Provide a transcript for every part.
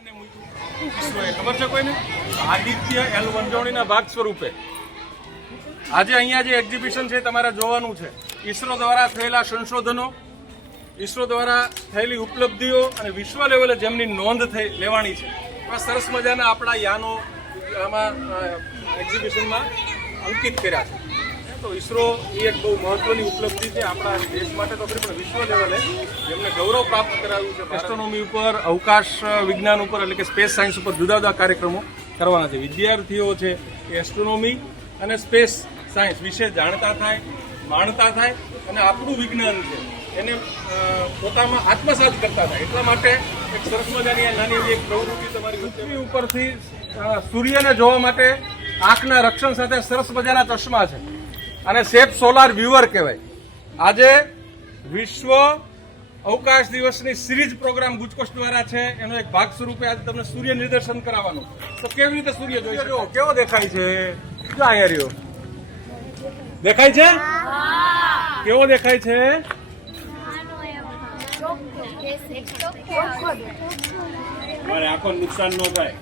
ખબર છે કોઈને? આદિત્ય એલ વંજોણીના ભાગ સ્વરૂપે આજે અહીંયા જે એક્ઝિબિશન છે તમારે જોવાનું છે. ઈસરો દ્વારા થયેલા સંશોધનો, ઈસરો દ્વારા થયેલી ઉપલબ્ધિઓ અને વિશ્વ લેવલે જેમની નોંધ લેવાની છે એવા સરસ મજાના આપણા યાનો આમાં એક્ઝિબિશનમાં અંકિત કર્યા છે. તો ઈસરો એ એક બહુ મહત્વની ઉપલબ્ધિ છે આપણા દેશ માટે તો ખરી, પણ વિશ્વ લેવલે જેમને ગૌરવ પ્રાપ્ત કરાવ્યું છે. એસ્ટ્રોનોમી ઉપર, અવકાશ વિજ્ઞાન ઉપર એટલે કે સ્પેસ સાયન્સ ઉપર જુદા જુદા કાર્યક્રમો કરવાના છે. વિદ્યાર્થીઓ છે એ એસ્ટ્રોનોમી અને સ્પેસ સાયન્સ વિશે જાણતા થાય, માણતા થાય અને આપણું વિજ્ઞાન છે એને પોતામાં આત્મસાત કરતા થાય. એટલા માટે એક સરસ મજાની નાની એવી એક પ્રવૃત્તિ તમારી પૃથ્વી ઉપરથી સૂર્યને જોવા માટે આંખના રક્ષણ સાથે સરસ મજાના ચશ્મા છે અને સેફ સોલાર વ્યુઅર કહેવાય. આજે વિશ્વ અવકાશ દિવસની સિરીઝ પ્રોગ્રામ ગુજકોસ્ટ દ્વારા છે એનો એક ભાગ સ્વરૂપે આજે તમને સૂર્ય નિદર્શન કરાવવાનું. તો કેવી રીતે સૂર્ય જોઈ શકો? કેવો દેખાય છે? જો અહીંયા રહ્યો દેખાય છે? કેવો દેખાય છે? મારે આંખો નુકસાન ન થાય.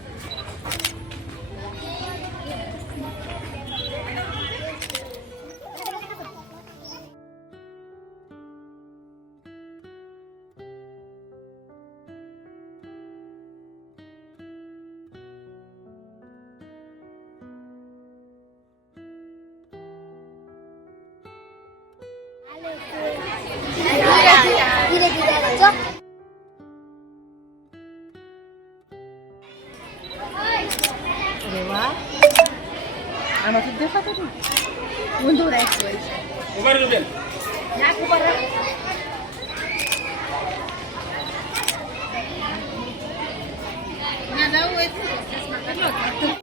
અરે વાહ, આમાંથી દેખાતો ને ઊંધું રાખ્યું હોય છે. ઉભા રહેજો બેન. નાક ઉપર રાખ. ના જવું હોય તો